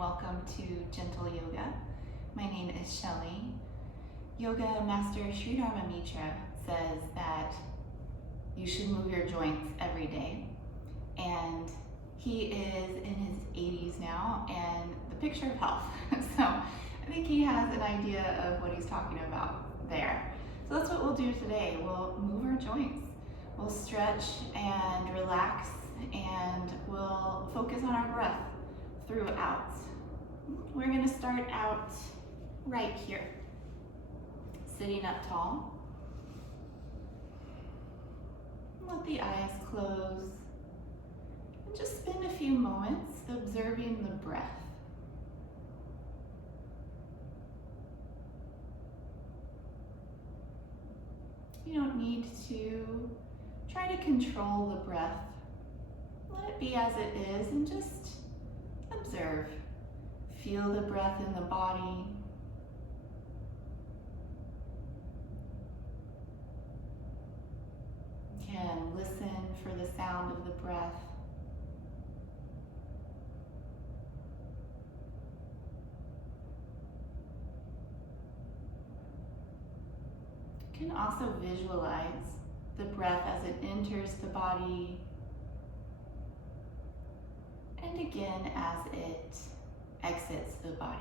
welcome to Gentle Yoga. My name is Shelley. Yoga Master Sri Dharma Mitra says that you should move your joints every day, and he is in his 80s now and the picture of health. So I think he has an idea of what he's talking about there. So that's what we'll do today. We'll move our joints. We'll stretch and relax, and we'll focus on our breath throughout. We're going to start out right here, sitting up tall. Let the eyes close and just spend a few moments observing the breath. You don't need to try to control the breath. Let it be as it is and just observe. Feel the breath in the body. You can listen for the sound of the breath. You can also visualize the breath as it enters the body, and again as it exits the body.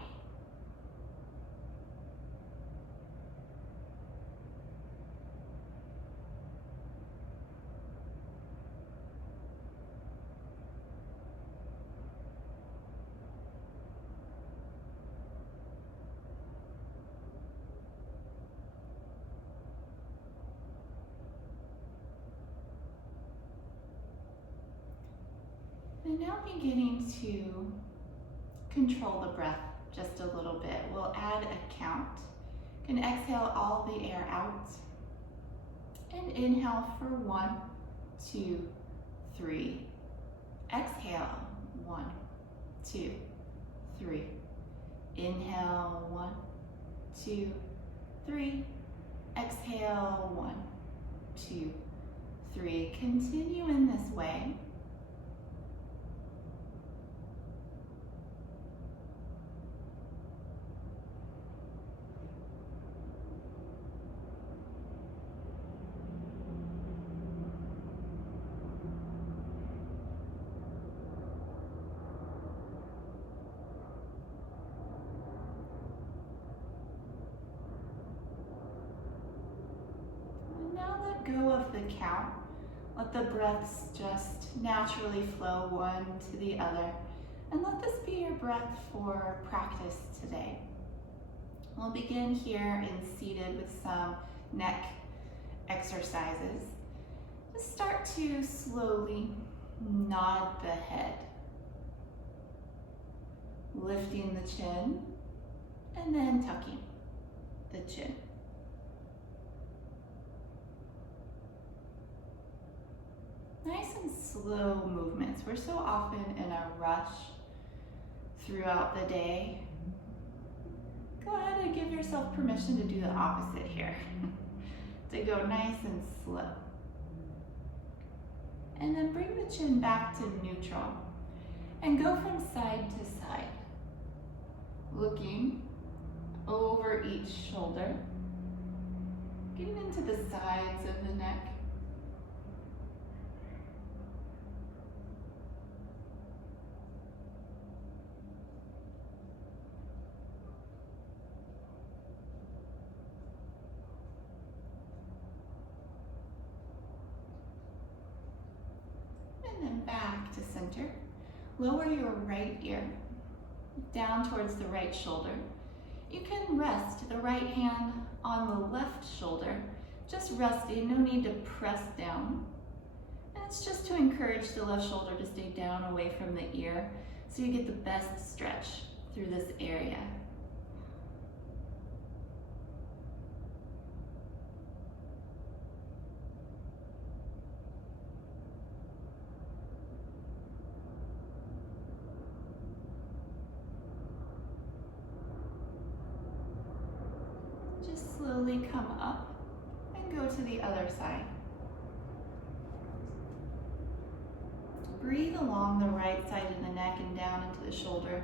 And now beginning to control the breath just a little bit. We'll add a count. You can exhale all the air out. And inhale for 1, 2, 3. Exhale, 1, 2, 3. Inhale, 1, 2, 3. Exhale, 1, 2, 3. Continue in this way. Go of the count. Let the breaths just naturally flow one to the other. And let this be your breath for practice today. We'll begin here in seated with some neck exercises. Just start to slowly nod the head, lifting the chin, and then tucking the chin. Nice and slow movements. We're so often in a rush throughout the day. Go ahead and give yourself permission to do the opposite here. To go nice and slow. And then bring the chin back to neutral and go from side to side. Looking over each shoulder, getting into the sides of the neck. And then back to center. Lower your right ear down towards the right shoulder. You can rest the right hand on the left shoulder, just resting, no need to press down. And it's just to encourage the left shoulder to stay down away from the ear so you get the best stretch through this area. Just slowly come up and go to the other side. Breathe along the right side of the neck and down into the shoulder.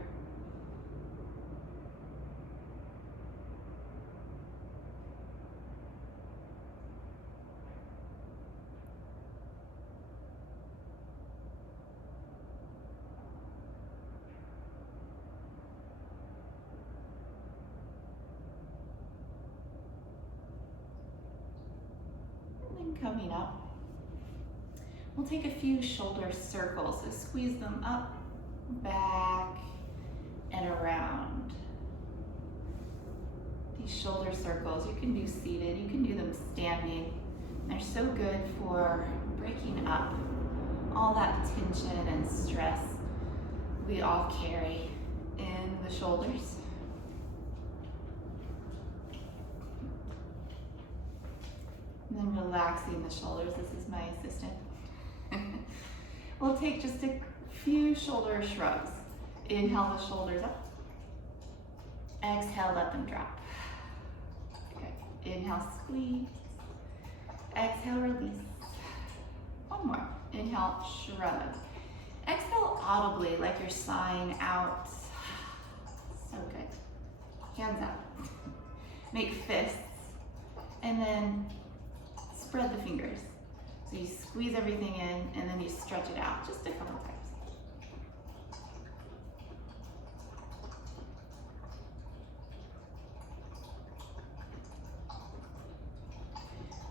coming up. We'll take a few shoulder circles, so squeeze them up, back, and around. These shoulder circles, you can do seated, you can do them standing. They're so good for breaking up all that tension and stress we all carry in the shoulders. And then relaxing the shoulders. This is my assistant. We'll take just a few shoulder shrugs. Inhale the shoulders up. Exhale, let them drop. Good. Inhale, squeeze. Exhale, release. One more. Inhale, shrug. Exhale audibly, like you're sighing out. So good. Hands up. Make fists. And then spread the fingers. So you squeeze everything in and then you stretch it out just a couple times.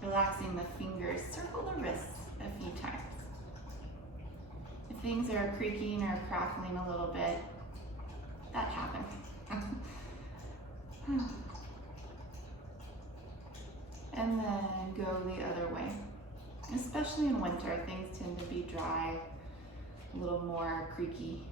Relaxing the fingers, circle the wrists a few times. If things are creaking or crackling a little bit, that happens. And then go the other way. Especially in winter, things tend to be dry, a little more creaky.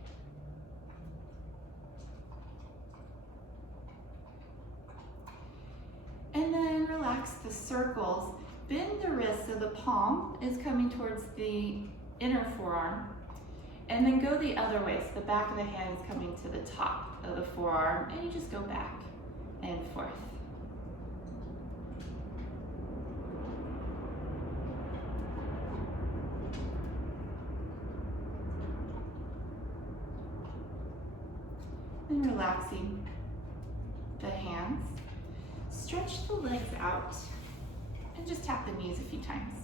And then relax the circles. Bend the wrist so the palm is coming towards the inner forearm. And then go the other way, so the back of the hand is coming to the top of the forearm, and you just go back and forth. And relaxing the hands. Stretch the legs out and just tap the knees a few times.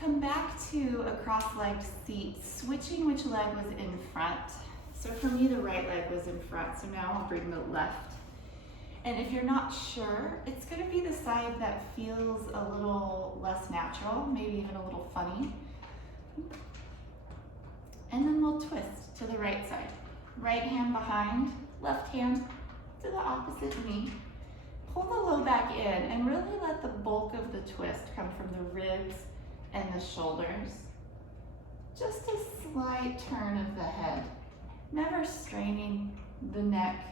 Come back to a cross-legged seat, switching which leg was in front. So for me, the right leg was in front, so now I'll bring the left. And if you're not sure, it's gonna be the side that feels a little less natural, maybe even a little funny. And then we'll twist to the right side. Right hand behind, left hand to the opposite knee. Pull the low back in and really let the bulk of the twist come from the ribs and the shoulders. Just a slight turn of the head, never straining the neck.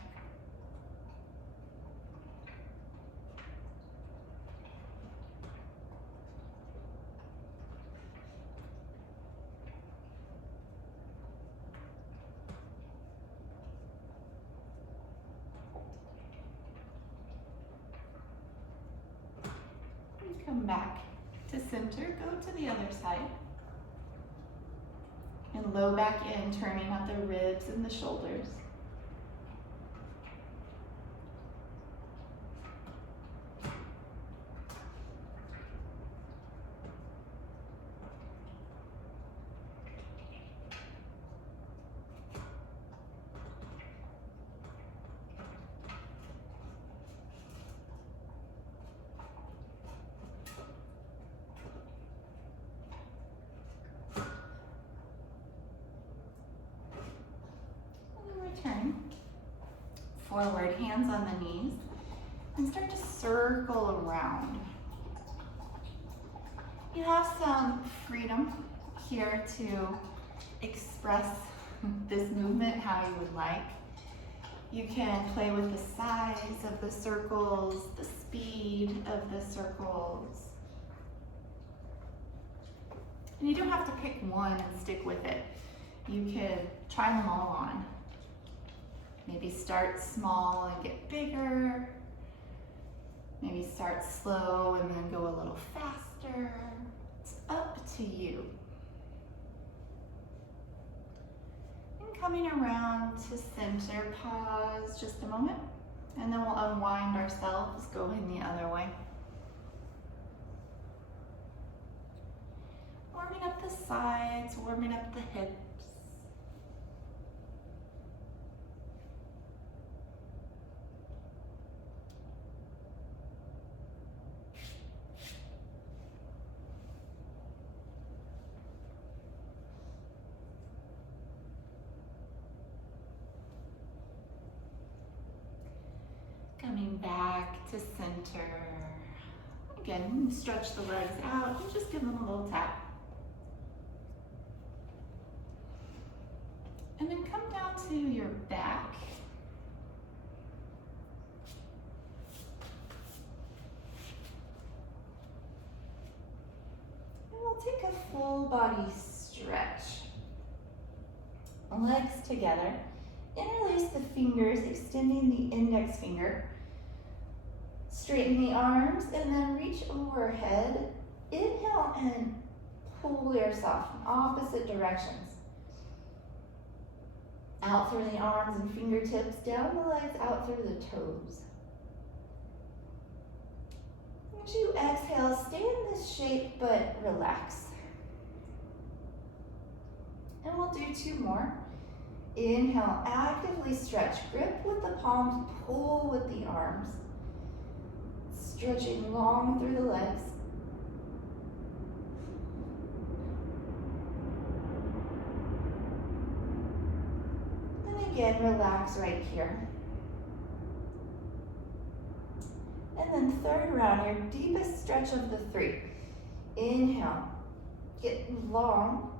Come back to center, go to the other side. And low back in, turning at the ribs and the shoulders. Turn forward, hands on the knees, and start to circle around. You have some freedom here to express this movement how you would like. You can play with the size of the circles, the speed of the circles. And you don't have to pick one and stick with it. You can try them all on. Maybe start small and get bigger. Maybe start slow and then go a little faster. It's up to you. And coming around to center, pause just a moment, and then we'll unwind ourselves, going the other way. Warming up the sides, warming up the hips. back to center. Again, stretch the legs out and just give them a little tap. And then come down to your back. And we'll take a full body stretch. Legs together. Interlace the fingers, extending the index finger. Straighten the arms and then reach overhead. Inhale and pull yourself in opposite directions. Out through the arms and fingertips, down the legs, out through the toes. As you exhale, stay in this shape but relax. And we'll do 2 more. Inhale, actively stretch. Grip with the palms, pull with the arms. Stretching long through the legs. And again, relax right here. And then 3rd round, your deepest stretch of the 3. Inhale, get long.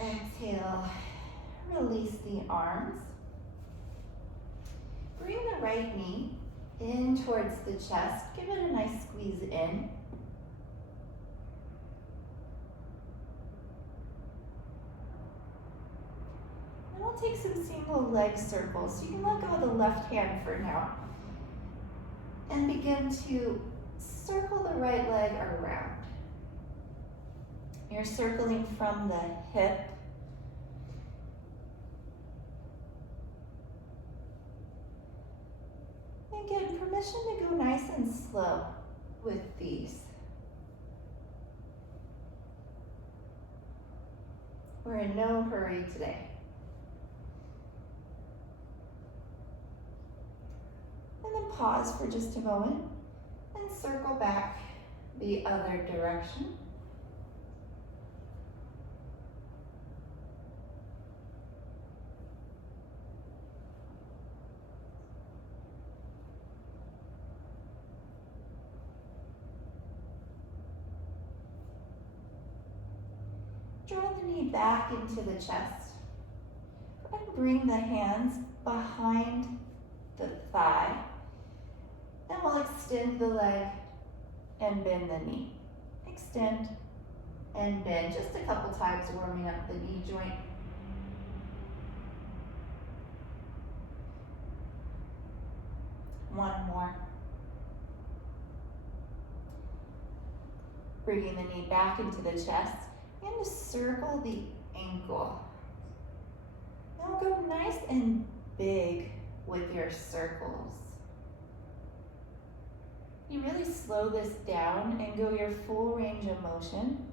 Exhale, release the arms. Bring the right knee in towards the chest. Give it a nice squeeze in. And we'll take some single leg circles. You can let go of the left hand for now. And begin to circle the right leg around. You're circling from the hip. And get permission to go nice and slow with these. We're in no hurry today. And then pause for just a moment and circle back the other direction. Draw the knee back into the chest and bring the hands behind the thigh. And we'll extend the leg and bend the knee. Extend and bend, just a couple times warming up the knee joint. One more. Bringing the knee back into the chest. And just circle the ankle. Now go nice and big with your circles. You really slow this down and go your full range of motion.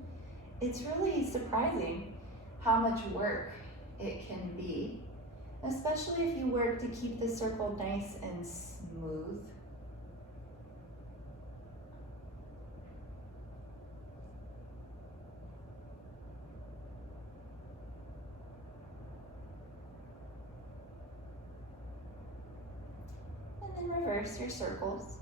It's really surprising how much work it can be, especially if you work to keep the circle nice and smooth. And then reverse your circles.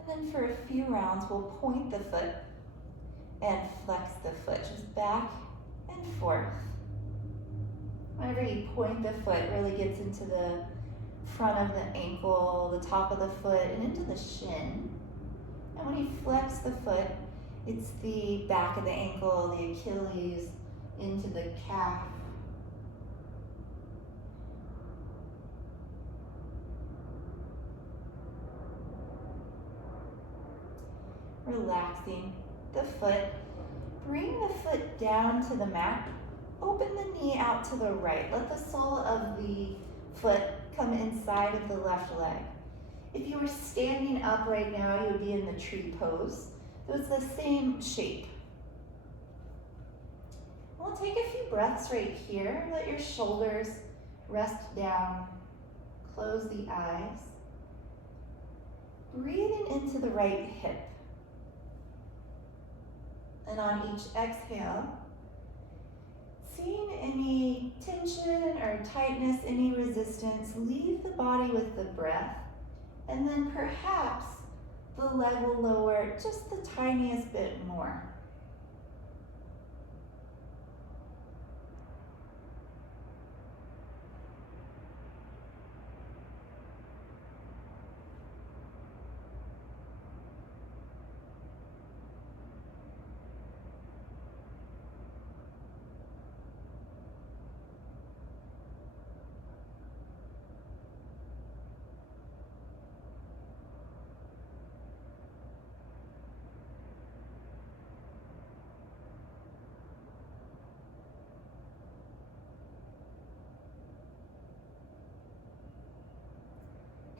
And then for a few rounds, we'll point the foot and flex the foot, just back and forth. Whenever you point the foot, it really gets into the front of the ankle, the top of the foot, and into the shin. And when you flex the foot, it's the back of the ankle, the Achilles, into the calf. Relaxing the foot. Bring the foot down to the mat. Open the knee out to the right. Let the sole of the foot come inside of the left leg. If you were standing up right now, you would be in the tree pose. So it's the same shape. We'll take a few breaths right here. Let your shoulders rest down. Close the eyes. Breathing into the right hip. And on each exhale, seeing any tension or tightness, any resistance, leave the body with the breath. And then perhaps the leg will lower just the tiniest bit more.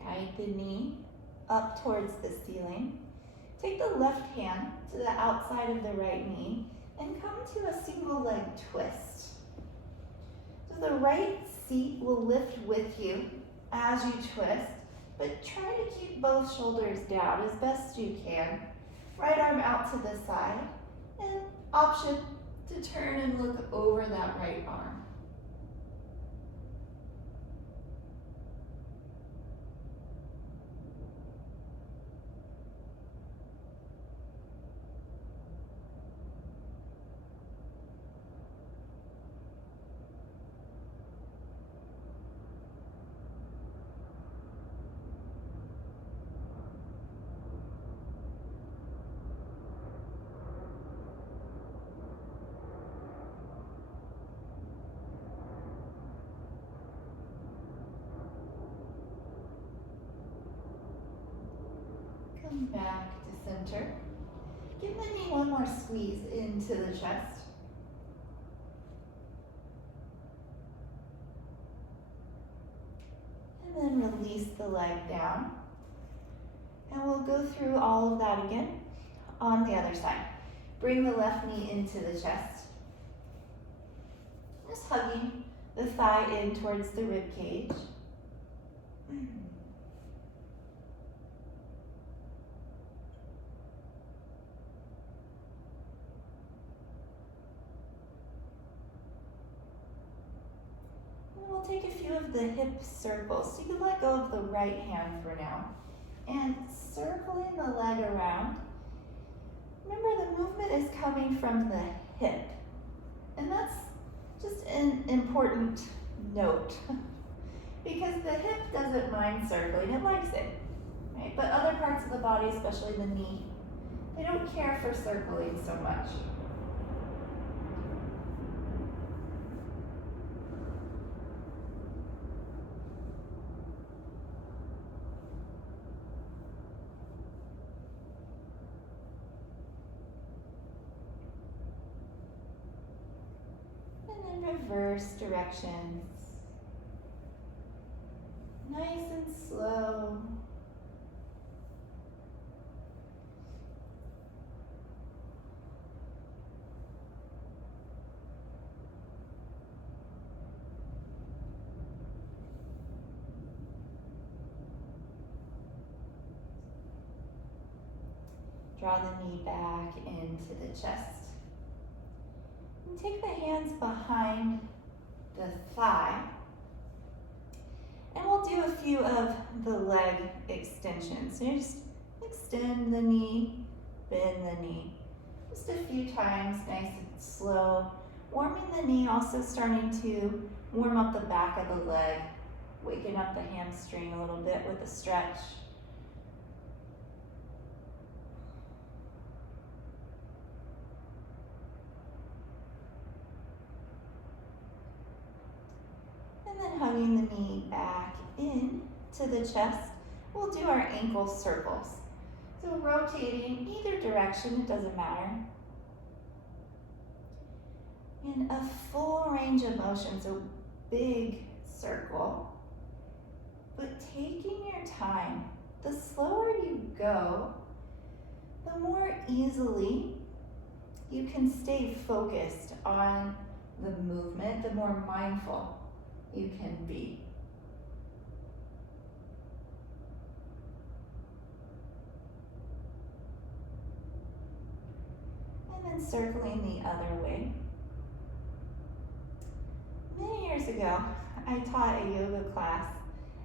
Guide the knee up towards the ceiling. Take the left hand to the outside of the right knee and come to a single leg twist. So the right seat will lift with you as you twist, but try to keep both shoulders down as best you can. Right arm out to the side, and option to turn and look over that right arm. Come back to center. Give the knee one more squeeze into the chest. And then release the leg down. And we'll go through all of that again on the other side. Bring the left knee into the chest. Just hugging the thigh in towards the rib cage. We'll take a few of the hip circles. So you can let go of the right hand for now. And circling the leg around. Remember, the movement is coming from the hip. And that's just an important note. Because the hip doesn't mind circling, it likes it. Right? But other parts of the body, especially the knee, they don't care for circling so much. Reverse directions. Nice and slow. Draw the knee back into the chest. And take the hands behind the thigh. And we'll do a few of the leg extensions. So you just extend the knee, bend the knee. Just a few times, nice and slow. Warming the knee, also starting to warm up the back of the leg, waking up the hamstring a little bit with a stretch. And then hugging the knee back in to the chest, we'll do our ankle circles. So rotating either direction, it doesn't matter. In a full range of motion, so big circle, but taking your time. The slower you go, the more easily you can stay focused on the movement, the more mindful you can be. And then circling the other way. Many years ago, I taught a yoga class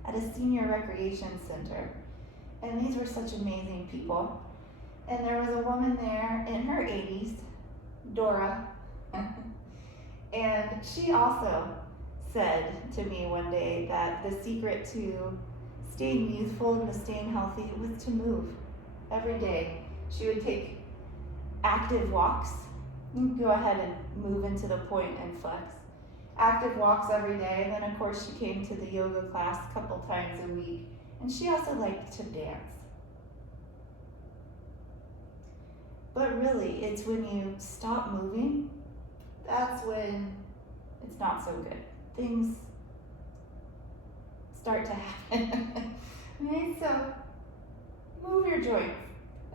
at a senior recreation center, and these were such amazing people. And there was a woman there in her 80s, Dora, and she also said to me one day that the secret to staying youthful and to staying healthy was to move every day. She would take active walks. You can go ahead and move into the point and flex. Active walks every day, and then of course she came to the yoga class a couple times a week, and she also liked to dance. But really, it's when you stop moving, that's when it's not so good. Things start to happen. Okay, so move your joints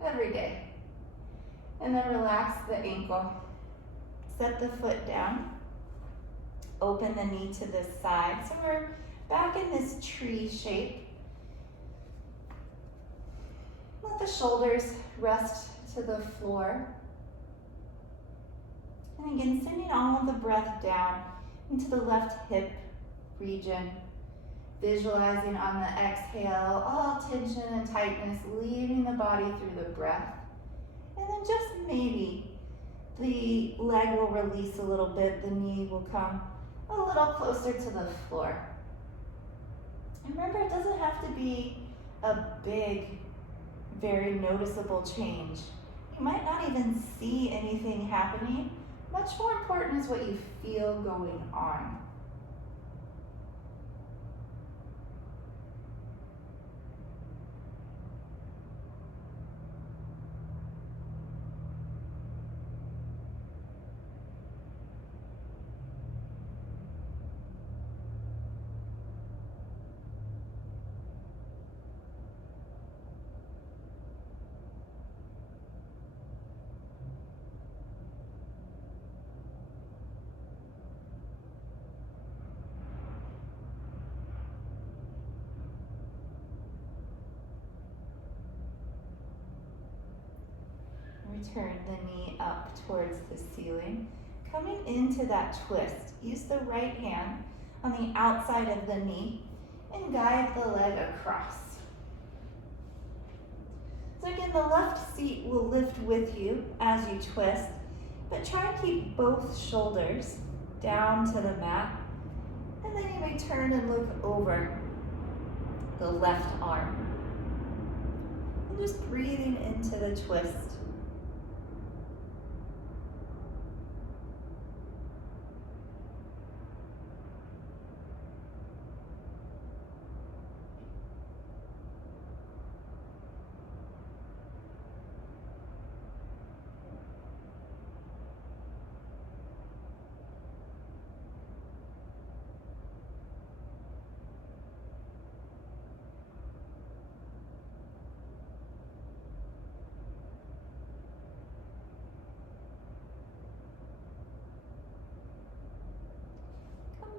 every day. And then relax the ankle. Set the foot down. Open the knee to the side. So we're back in this tree shape. Let the shoulders rest to the floor. And again, sending all of the breath down into the left hip region. Visualizing on the exhale, all tension and tightness leaving the body through the breath. And then just maybe the leg will release a little bit, the knee will come a little closer to the floor. And remember, it doesn't have to be a big, very noticeable change. You might not even see anything happening. Much more important is what you feel going on. Return the knee up towards the ceiling. Coming into that twist, use the right hand on the outside of the knee and guide the leg across. So again, the left seat will lift with you as you twist, but try and keep both shoulders down to the mat. And then you may turn and look over the left arm. And just breathing into the twist.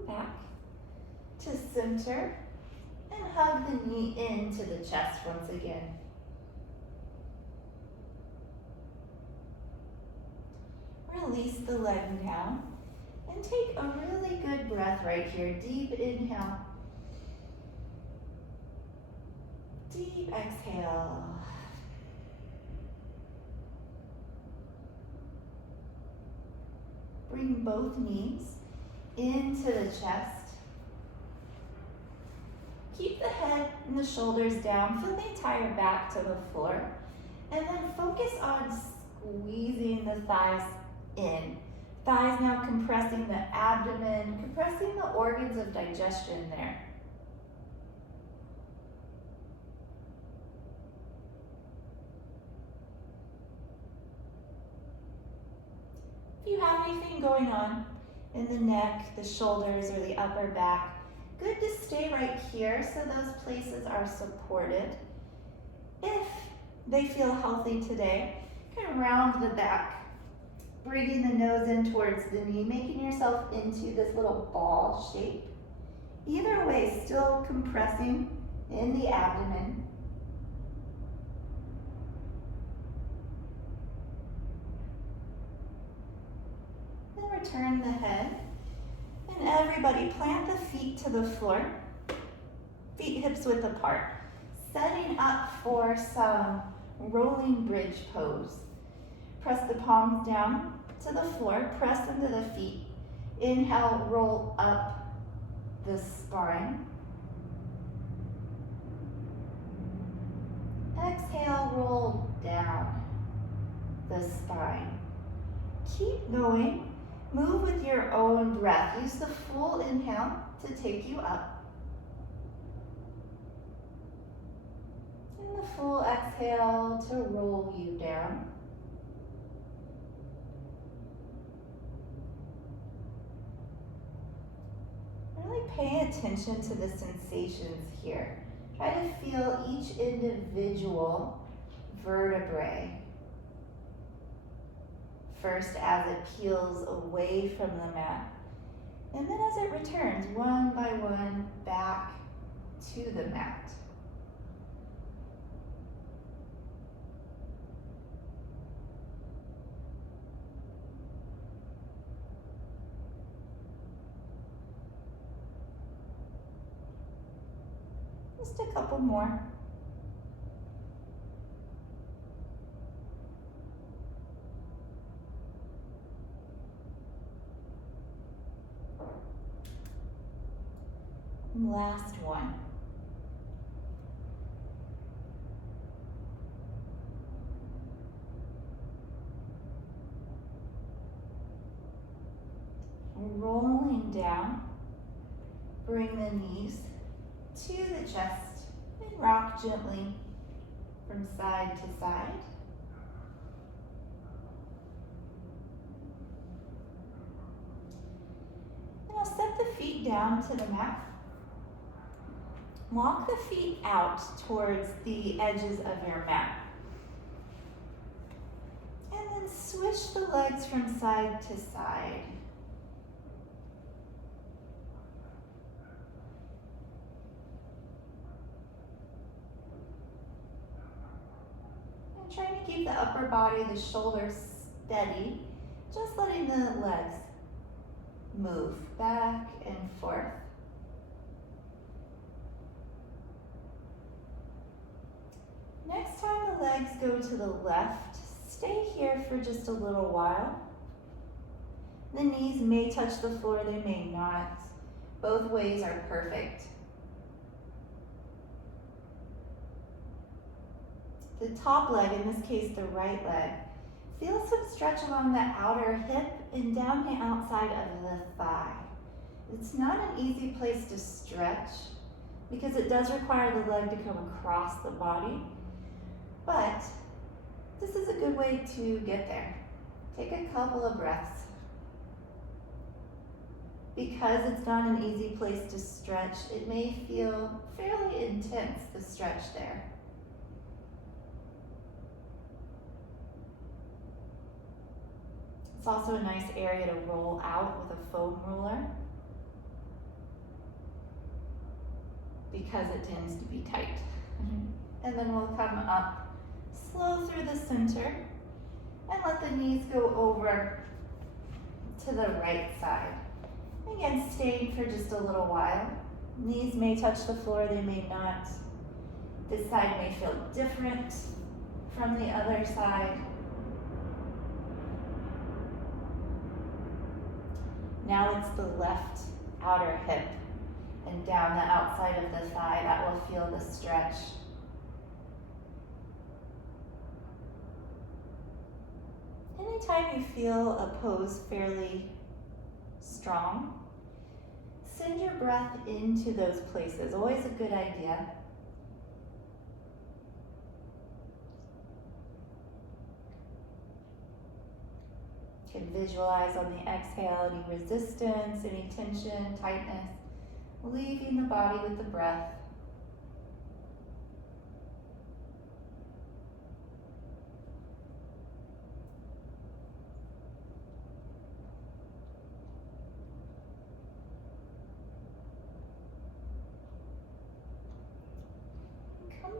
Back to center and hug the knee into the chest once again. Release the leg down and take a really good breath right here. Deep inhale. Deep exhale. Bring both knees into the chest. Keep the head and the shoulders down. Feel the entire back to the floor. And then focus on squeezing the thighs in. Thighs now compressing the abdomen, compressing the organs of digestion there. If you have anything going on in the neck, the shoulders, or the upper back, good to stay right here so those places are supported. If they feel healthy today, you can round the back bringing the nose in towards the knee, making yourself into this little ball shape. Either way, still compressing in the abdomen. Then return the head. And everybody plant the feet to the floor. Feet hips width apart. Setting up for some rolling bridge pose. Press the palms down to the floor, press into the feet. Inhale, roll up the spine. Exhale, roll down the spine. Keep going. Move with your own breath. Use the full inhale to take you up. And the full exhale to roll you down. Really pay attention to the sensations here. Try to feel each individual vertebrae. First as it peels away from the mat, and then as it returns one by one back to the mat. Just a couple more. Last one. Rolling down, bring the knees to the chest and rock gently from side to side. Now set the feet down to the mat. Walk the feet out towards the edges of your mat. And then swish the legs from side to side. And trying to keep the upper body, the shoulders steady, just letting the legs move back and forth. Next time the legs go to the left, stay here for just a little while. The knees may touch the floor, they may not. Both ways are perfect. The top leg, in this case the right leg, feel some stretch along the outer hip and down the outside of the thigh. It's not an easy place to stretch because it does require the leg to come across the body. But this is a good way to get there. Take a couple of breaths. Because it's not an easy place to stretch, it may feel fairly intense, the stretch there. It's also a nice area to roll out with a foam roller because it tends to be tight. And then we'll come up slow through the center and let the knees go over to the right side. Again, staying for just a little while. Knees may touch the floor, they may not. This side may feel different from the other side. Now it's the left outer hip and down the outside of the thigh that will feel the stretch. Anytime you feel a pose fairly strong, send your breath into those places. Always a good idea. You can visualize on the exhale any resistance, any tension, tightness, leaving the body with the breath.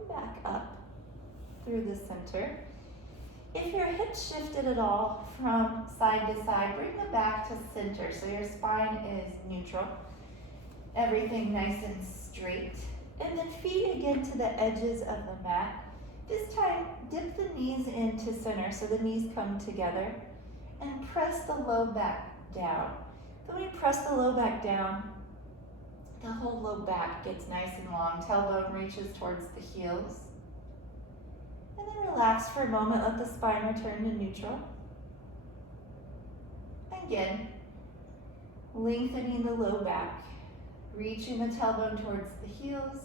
back up through the center. If your hips shifted at all from side to side, bring them back to center so your spine is neutral. Everything nice and straight. And then feet again to the edges of the mat. This time, dip the knees into center so the knees come together and press the low back down. Then when you press the low back down, the whole low back gets nice and long. Tailbone reaches towards the heels. And then relax for a moment, let the spine return to neutral. Again, lengthening the low back, reaching the tailbone towards the heels.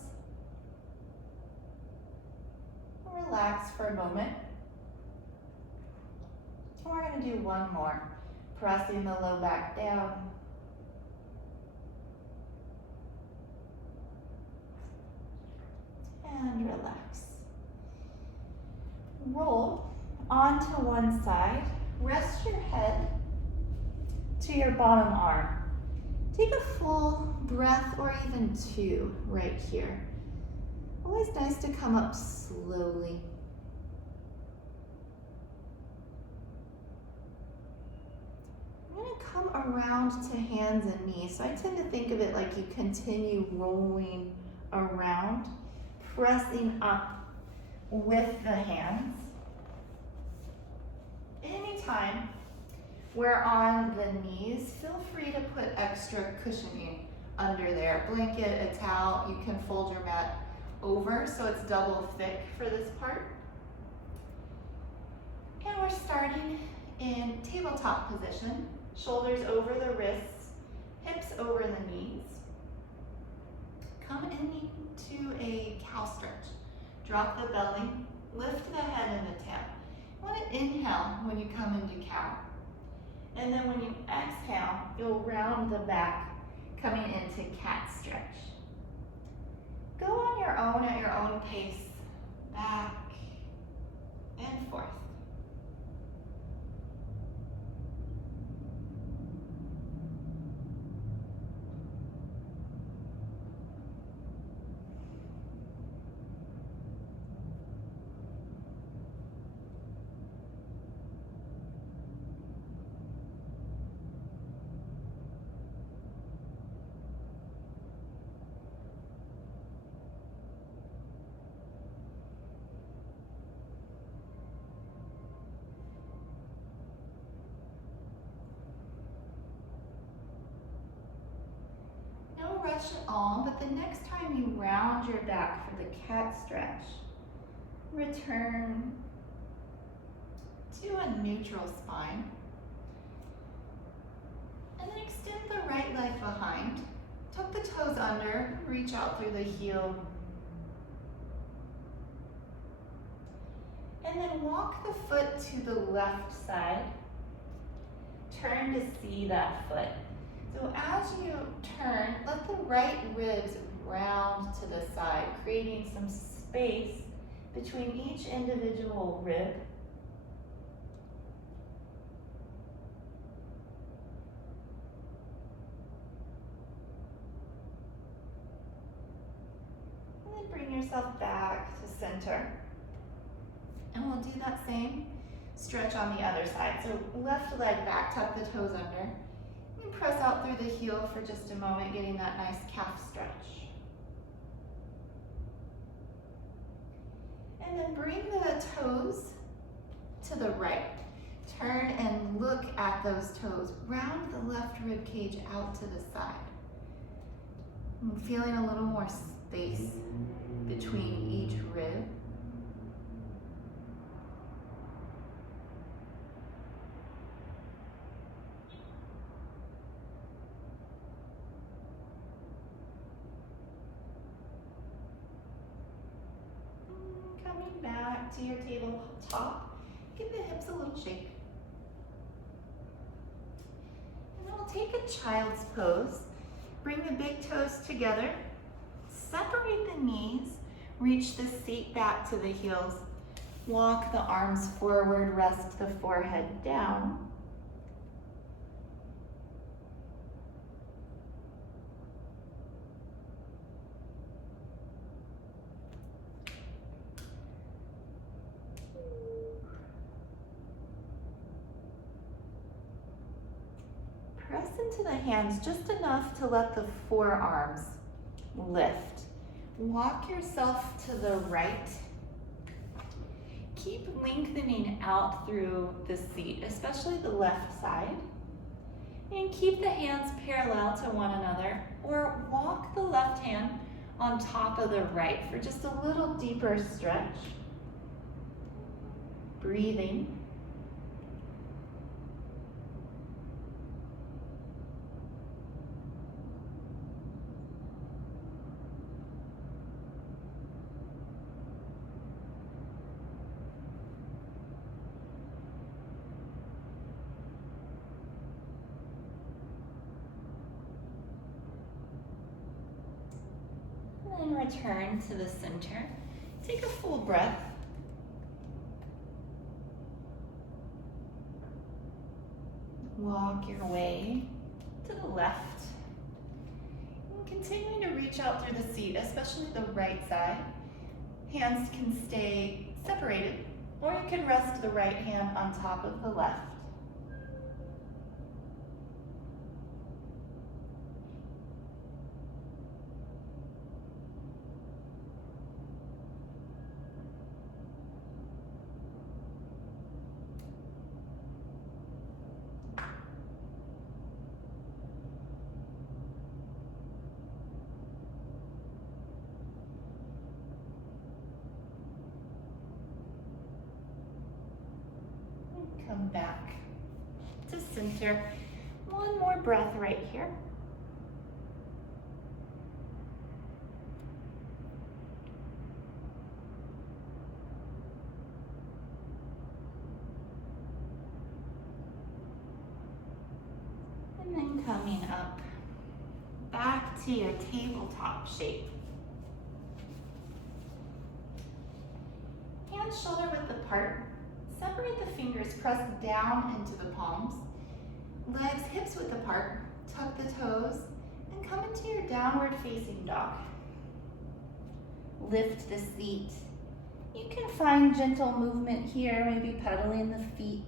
Relax for a moment. And we're going to do one more. Pressing the low back down. And relax. Roll onto one side. Rest your head to your bottom arm. Take a full breath or even two right here. Always nice to come up slowly. I'm going to come around to hands and knees. So I tend to think of it like you continue rolling around, pressing up with the hands. Anytime we're on the knees, feel free to put extra cushioning under there. A blanket, a towel, you can fold your mat over so it's double thick for this part. And we're starting in tabletop position. Shoulders over the wrists, hips over the knees. Come into a cow stretch. Drop the belly, lift the head and the tail. You want to inhale when you come into cow. And then when you exhale, you'll round the back, coming into cat stretch. Go on your own at your own pace, back and forth. No rush at all, but the next time you round your back for the cat stretch, return to a neutral spine. And then extend the right leg behind. Tuck the toes under, reach out through the heel. And then walk the foot to the left side. Turn to see that foot. So as you turn, let the right ribs round to the side, creating some space between each individual rib. And then bring yourself back to center. And we'll do that same stretch on the other side. So left leg back, tuck the toes under. And press out through the heel for just a moment, getting that nice calf stretch. And then bring the toes to the right. Turn and look at those toes. Round the left rib cage out to the side. I'm feeling a little more space between each rib. Coming back to your tabletop, give the hips a little shake. And then we'll take a child's pose. Bring the big toes together, separate the knees, reach the seat back to the heels, walk the arms forward, rest the forehead down. Press into the hands just enough to let the forearms lift. Walk yourself to the right. Keep lengthening out through the seat, especially the left side. And keep the hands parallel to one another, or walk the left hand on top of the right for just a little deeper stretch. Breathing. And return to the center. Take a full breath. Walk your way to the left. And continuing to reach out through the seat, especially the right side. Hands can stay separated, or you can rest the right hand on top of the left. Come back to center. One more breath right here. And then coming up back to your tabletop shape. Hands shoulder width apart. Separate the fingers, press down into the palms. Legs hips width apart, tuck the toes, and come into your downward facing dog. Lift the seat. You can find gentle movement here, maybe pedaling the feet.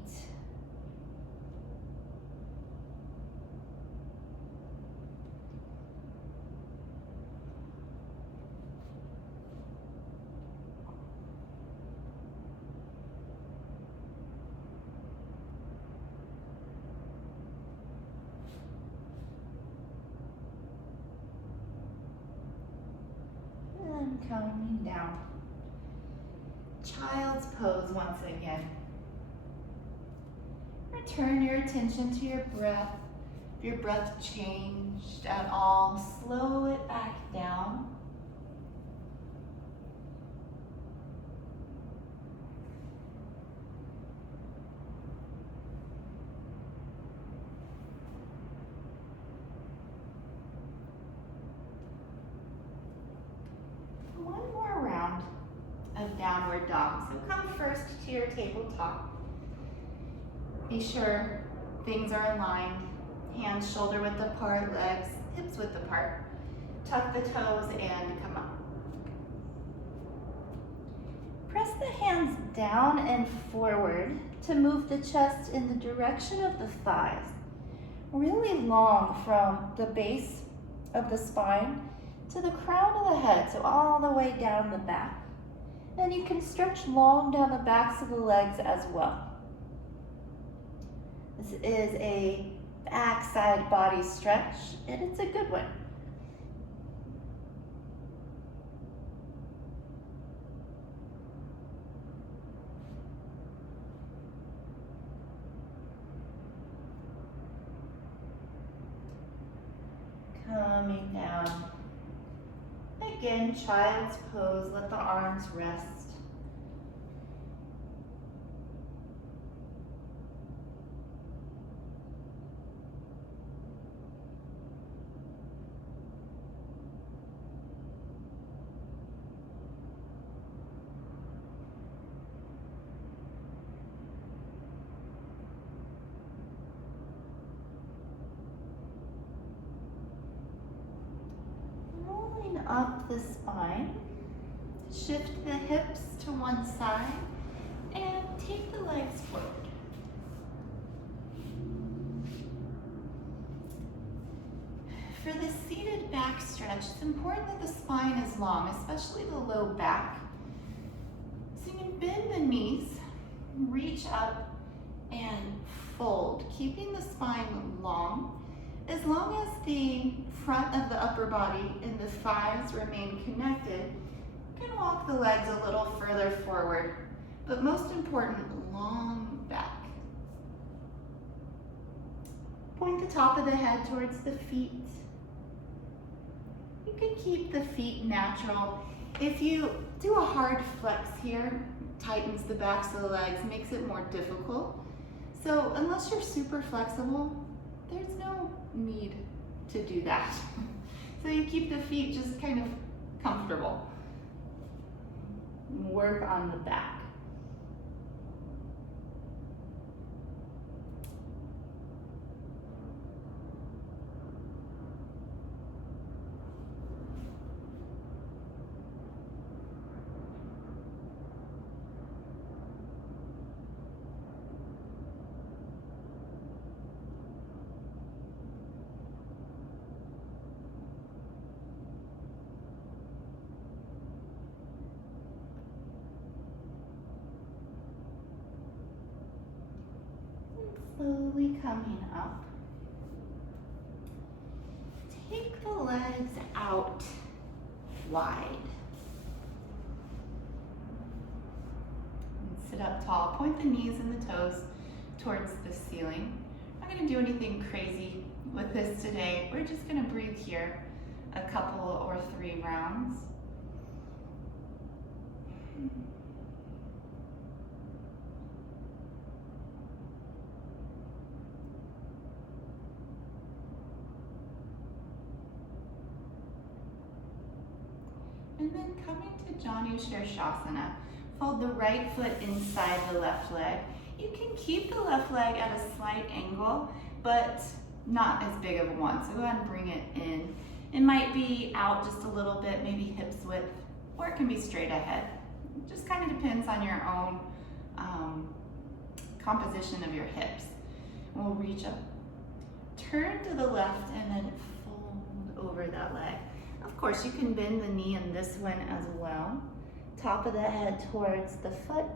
And coming down. Child's pose once again. Return your attention to your breath. If your breath changed at all, slow it back down. One more round of downward dog. So come first to your tabletop. Be sure things are aligned. Hands shoulder width apart, legs hips width apart. Tuck the toes and come up. Press the hands down and forward to move the chest in the direction of the thighs. Really long from the base of the spine to the crown of the head, so all the way down the back. And you can stretch long down the backs of the legs as well. This is a backside body stretch, and it's a good one. Coming down. Again, child's pose, let the arms rest. Up the spine, shift the hips to one side, and take the legs forward. good back stretch. It's important that the spine is long, especially the low back. So you can bend the knees, reach up, and fold, keeping the spine long. As long as the front of the upper body and the thighs remain connected, you can walk the legs a little further forward, but most important, long back. Point the top of the head towards the feet. You can keep the feet natural. If you do a hard flex here, tightens the backs of the legs, makes it more difficult. So unless you're super flexible, there's no need to do that. So you keep the feet just kind of comfortable. Work on the back. Slowly coming up. Take the legs out wide. And sit up tall. Point the knees and the toes towards the ceiling. I'm not going to do anything crazy with this today. We're just going to breathe here a couple or 3 rounds. And then coming to Janu Shirshasana, fold the right foot inside the left leg. You can keep the left leg at a slight angle, but not as big of a one. So go ahead and bring it in. It might be out just a little bit, maybe hips width, or it can be straight ahead. It just kind of depends on your own composition of your hips. We'll reach up, turn to the left, and then fold over that leg. Of course, you can bend the knee in this one as well. Top of the head towards the foot.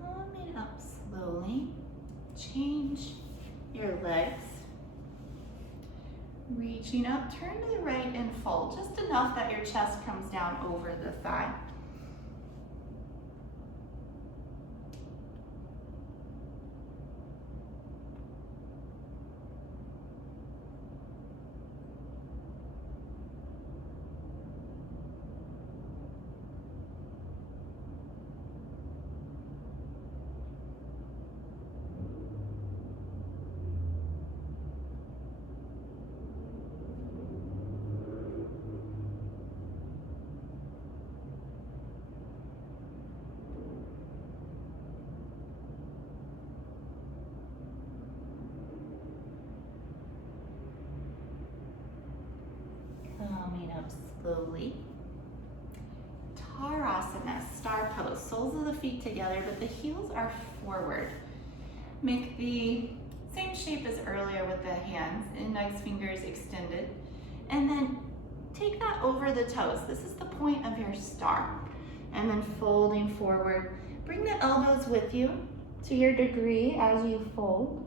Coming up slowly, change your legs. Reaching up, turn to the right and fold, just enough that your chest comes down over the thigh. Coming up slowly. Tarasana, star pose. Soles of the feet together, but the heels are forward. Make the same shape as earlier with the hands, index fingers extended. And then take that over the toes. This is the point of your star. And then folding forward. Bring the elbows with you to your degree as you fold.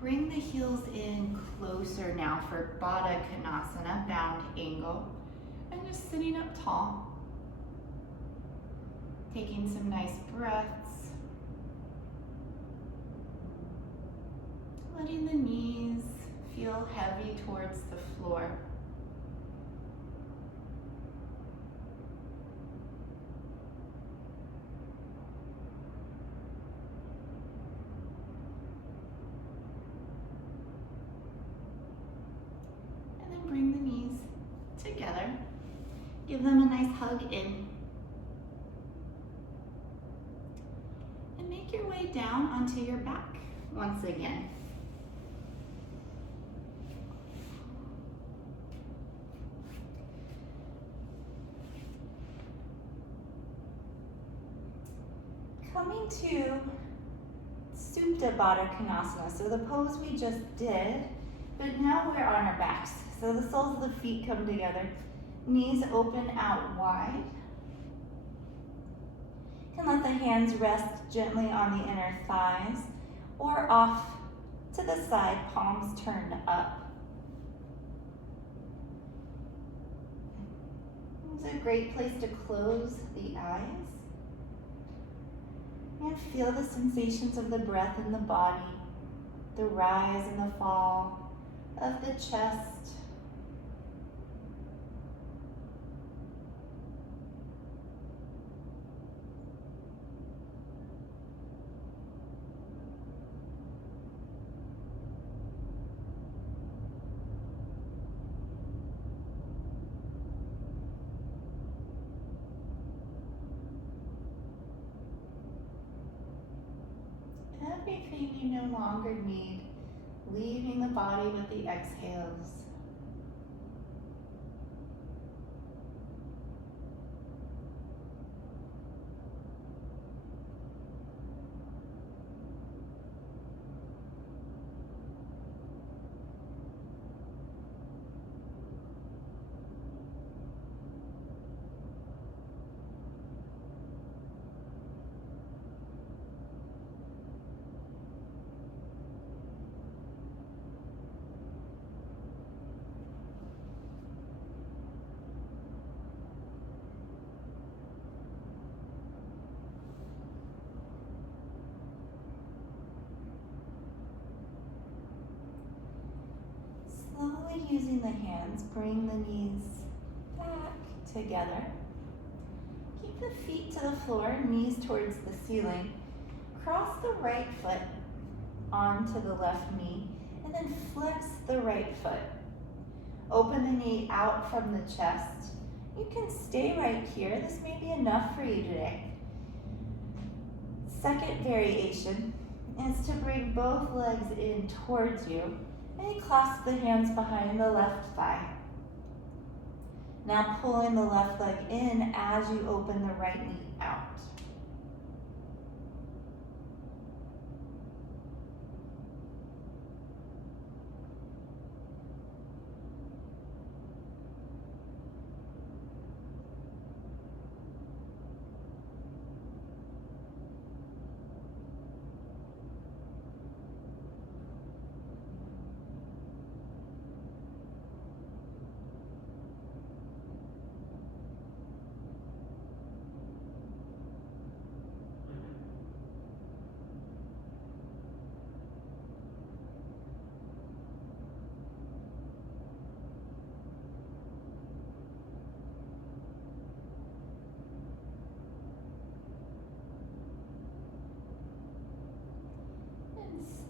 Bring the heels in closer now for Baddha Konasana, bound angle, and just sitting up tall. Taking some nice breaths. Letting the knees feel heavy towards the floor. Bring the knees together. Give them a nice hug in. And make your way down onto your back once again. Coming to Supta Baddha Konasana, so the pose we just did, but now we're on our backs. So the soles of the feet come together, knees open out wide. You can let the hands rest gently on the inner thighs or off to the side, palms turned up. It's a great place to close the eyes and feel the sensations of the breath in the body, the rise and the fall of the chest. Everything you no longer need, leaving the body with the exhales. Slowly using the hands, bring the knees back together. Keep the feet to the floor, knees towards the ceiling. Cross the right foot onto the left knee, and then flex the right foot. Open the knee out from the chest. You can stay right here. This may be enough for you today. Second variation is to bring both legs in towards you. And clasp the hands behind the left thigh. Now pulling the left leg in as you open the right knee out.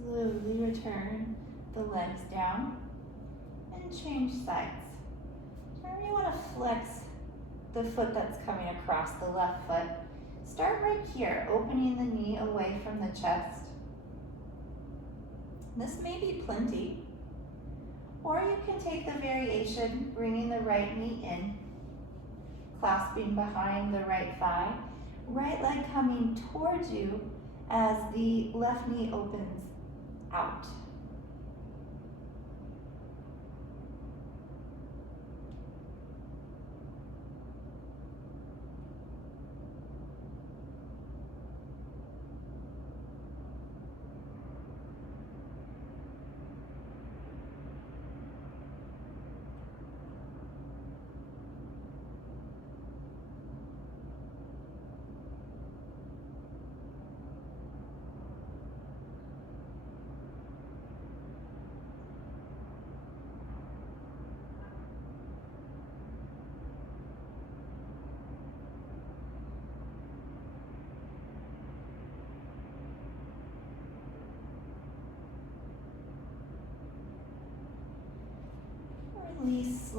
Slowly return the legs down and change sides. Whenever you want to flex the foot that's coming across the left foot, start right here, opening the knee away from the chest. This may be plenty, or you can take the variation, bringing the right knee in, clasping behind the right thigh, right leg coming towards you as the left knee opens out.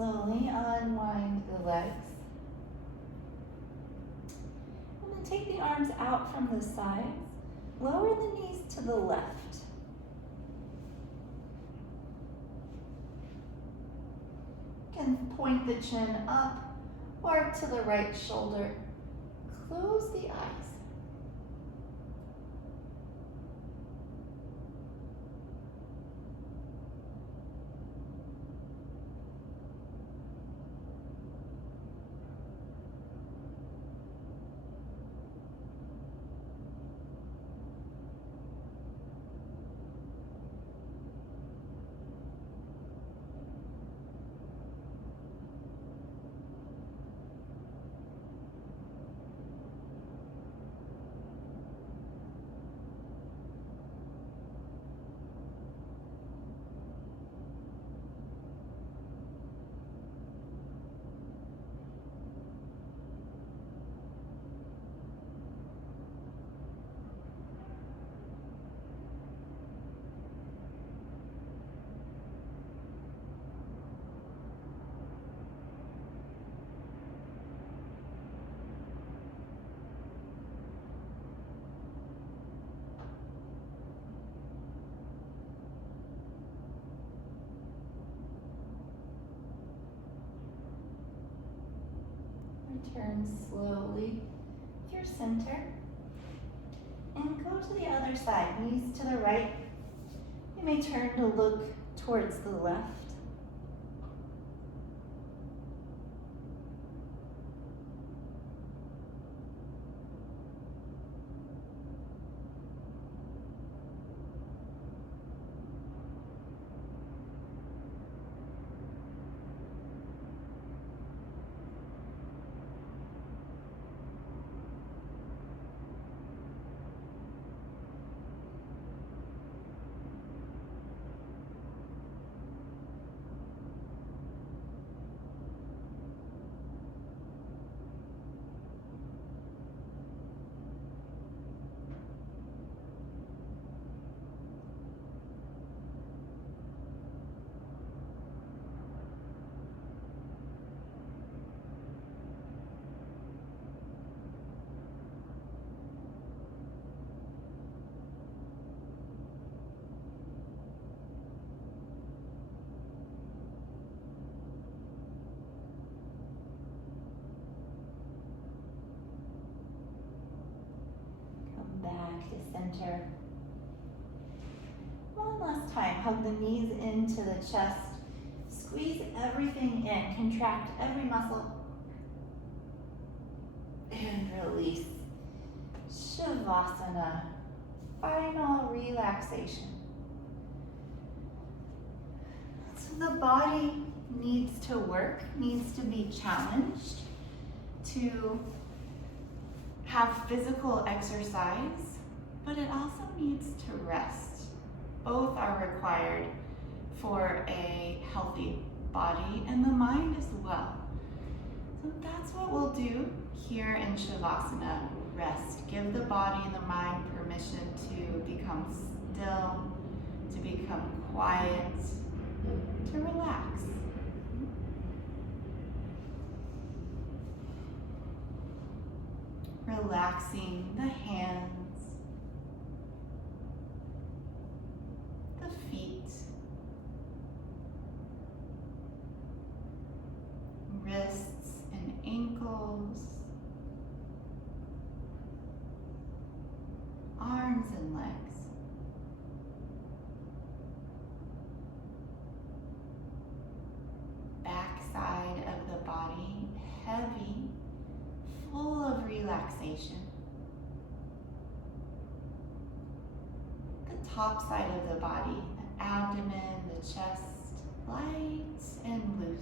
slowly unwind the legs. And then take the arms out from the sides. Lower the knees to the left. You can point the chin up or to the right shoulder. Close the eyes. Return slowly to your center and go to the other side. Knees to the right. You may turn to look towards the left. Back to center. One last time, hug the knees into the chest. Squeeze everything in, contract every muscle. And release. Shavasana, final relaxation. So the body needs to work, needs to be challenged to have physical exercise, but it also needs to rest. Both are required for a healthy body and the mind as well. So that's what we'll do here in Shavasana. Rest. Give the body and the mind permission to become still, to become quiet, to relax. Relaxing the hands, the feet, wrists and ankles, arms and legs. Backside of the body, heavy, full of relaxation. The top side of the body, the abdomen, the chest, light and loose.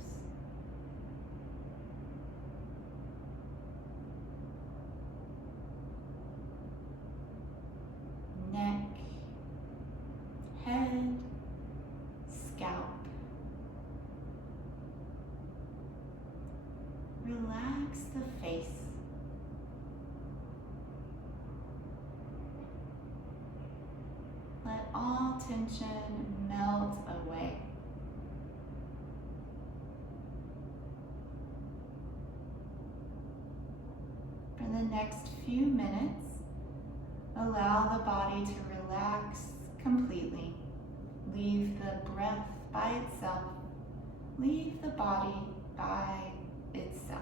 Neck, head, scalp. Relax the face. Let all tension melt away. next few minutes, allow the body to relax completely. Leave the breath by itself. Leave the body by itself.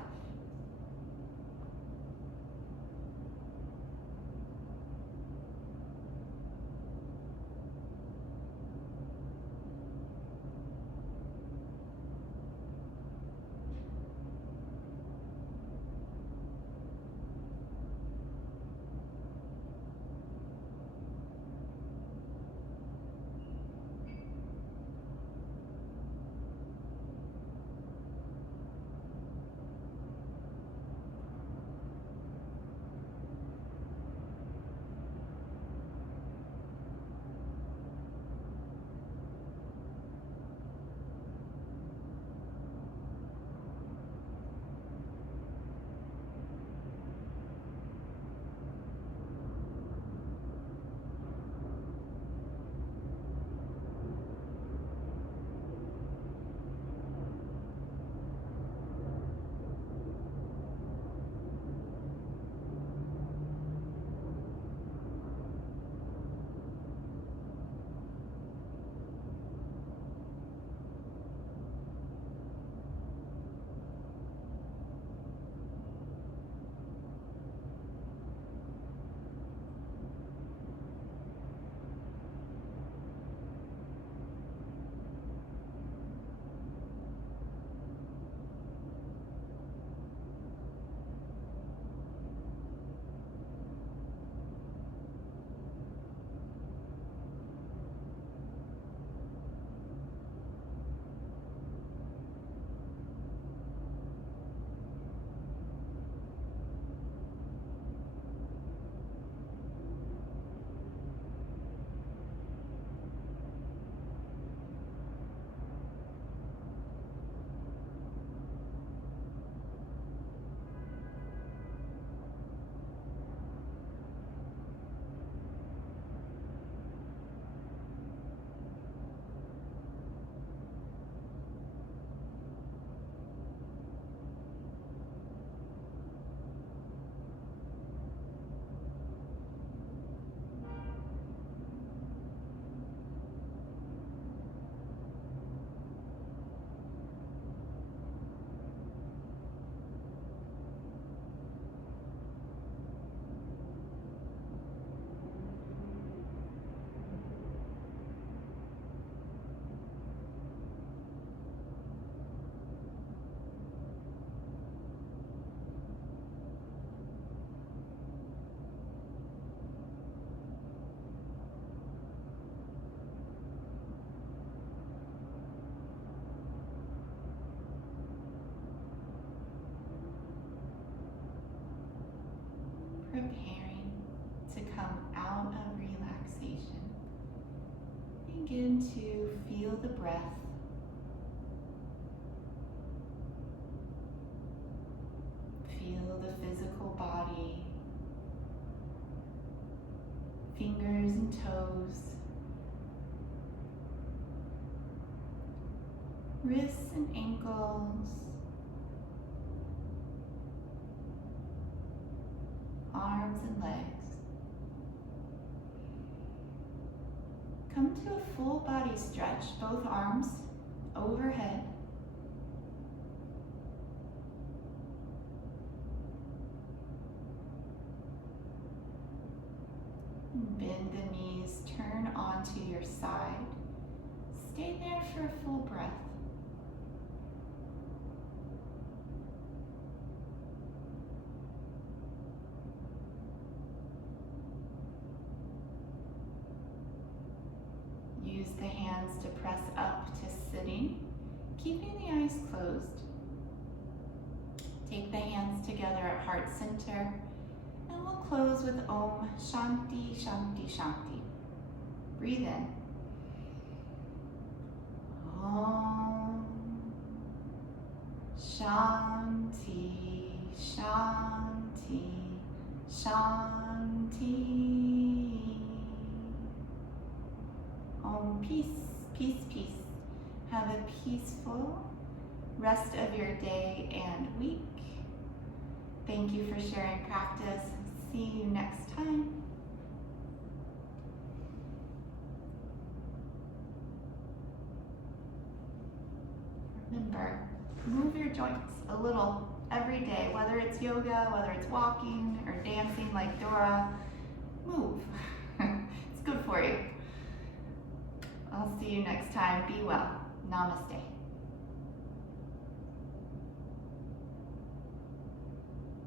Preparing to come out of relaxation, begin to feel the breath. Feel the physical body, fingers and toes, wrists and ankles, arms and legs. Come to a full body stretch, both arms overhead. Bend the knees, turn onto your side. Stay there for a full breath. Use the hands to press up to sitting, keeping the eyes closed. Take the hands together at heart center, and we'll close with Om Shanti Shanti Shanti. Breathe in. Om Shanti Shanti Shanti. Om, peace, peace, peace. Have a peaceful rest of your day and week. Thank you for sharing practice. See you next time. Remember, move your joints a little every day, whether it's yoga, whether it's walking or dancing like Dora. Move. It's good for you. I'll see you next time. Be well. Namaste.